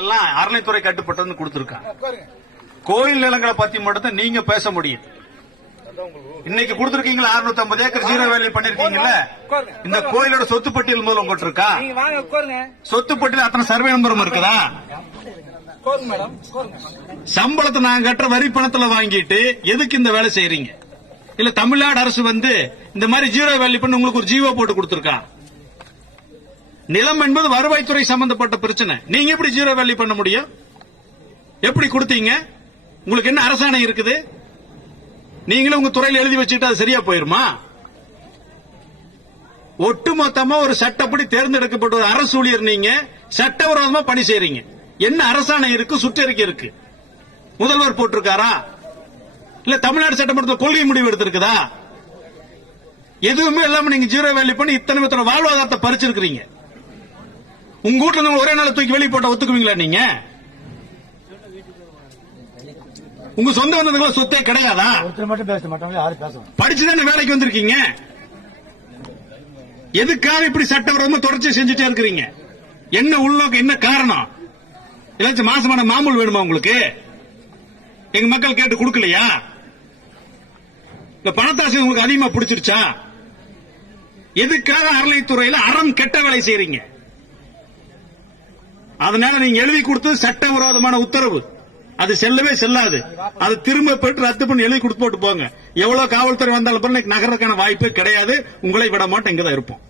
எல்லாம் அறநிலைத்துறை கட்டுப்பட்டதுன்னு கொடுத்திருக்காங்க. கோயில் நிலங்களை பத்தி மட்டும் தான் நீங்க பேச முடியும். இன்னைக்கு கொடுத்திருக்கீங்களா 650 ஏக்கர் ஜீரோ வேல்யூ பண்ணிருக்கீங்கல்ல? இந்த கோயிலோட சொத்து பட்டியல் முதல்ல உங்கள்கிட்ட இருக்கா? சொத்து பட்டியல் அத்தனை சர்வே நம்பரும் இருக்குதா? சம்பளத்தை நாங்க கட்டுற வரி பணத்துல வாங்கிட்டு எதுக்கு இந்த வேலை செய்யறீங்க இல்ல தமிழ்நாடு அரசு வந்து இந்த மாதிரி ஜீரோ வேல்யூ பண்ணி உங்களுக்கு ஒரு ஜீவோ போட்டு கொடுத்திருக்கா? நிலம் என்பது வருவாய்த்துறை சம்பந்தப்பட்ட பிரச்சனை. நீங்க எப்படி ஜீரோ வேல்யூ பண்ண முடியும்? எப்படி கொடுத்தீங்க? உங்களுக்கு என்ன அரசாணை இருக்குது? நீங்களும் உங்க துறையில் எழுதி வச்சுக்கிட்டு அது சரியா போயிருமா? ஒட்டுமொத்தமா ஒரு சட்டப்படி தேர்ந்தெடுக்கப்பட்ட ஒரு அரசு ஊழியர் நீங்க சட்டவிரோதமா பணி செய்றீங்க. என்ன அரசாணை இருக்கு? சுற்றறிக்கை இருக்கு. முதல்வர் போட்டிருக்காரா? இல்ல தமிழ்நாடு சட்டமன்றத்தில் கொள்கை முடிவு எடுத்திருக்குதா? எதுவுமே இல்லாம நீங்க ஜீரோ வேல்யூ பண்ணி இத்தனை வாழ்வாதாரத்தை பறிச்சிருக்கிறீங்க. உங்க வீட்டுல இருந்து ஒரே நாள் தூக்கி வெளியே போட்ட ஒத்துக்குவீங்களா நீங்க? உங்க சொந்த வந்ததுக்குள்ள சொத்தே கிடையாதா? பேசணும் படிச்சுதானே வேலைக்கு வந்திருக்கீங்க? எதுக்காக இப்படி சட்டவிரோதமா தொடர்ச்சி செஞ்சுட்டே இருக்கிறீங்க? என்ன உள்நோக்கம் என்ன காரணம்? ஏதாச்சும் மாசமான மாமூல் வேணுமா உங்களுக்கு? எங்க மக்கள் கேட்டு கொடுக்கலையா? இந்த பணத்தாசை உங்களுக்கு அதிகமா பிடிச்சிருச்சா? எதுக்காக அறநிலைத்துறையில அறம் கெட்ட வேலை செய்றீங்க அதனால நீங்க எழுதி கொடுத்தது சட்டவிரோதமான உத்தரவு. அது செல்லவே செல்லாது. அது திரும்ப பெற்று ரத்து பண்ணி எழுதி கொடுத்து போட்டு போங்க. எவ்வளவு காவல்துறை வந்தாலும் கூட இன்னைக்கு நகரத்துக்கான வாய்ப்பே கிடையாது. உங்களை விட மாட்டோம் இங்கதான் இருப்போம்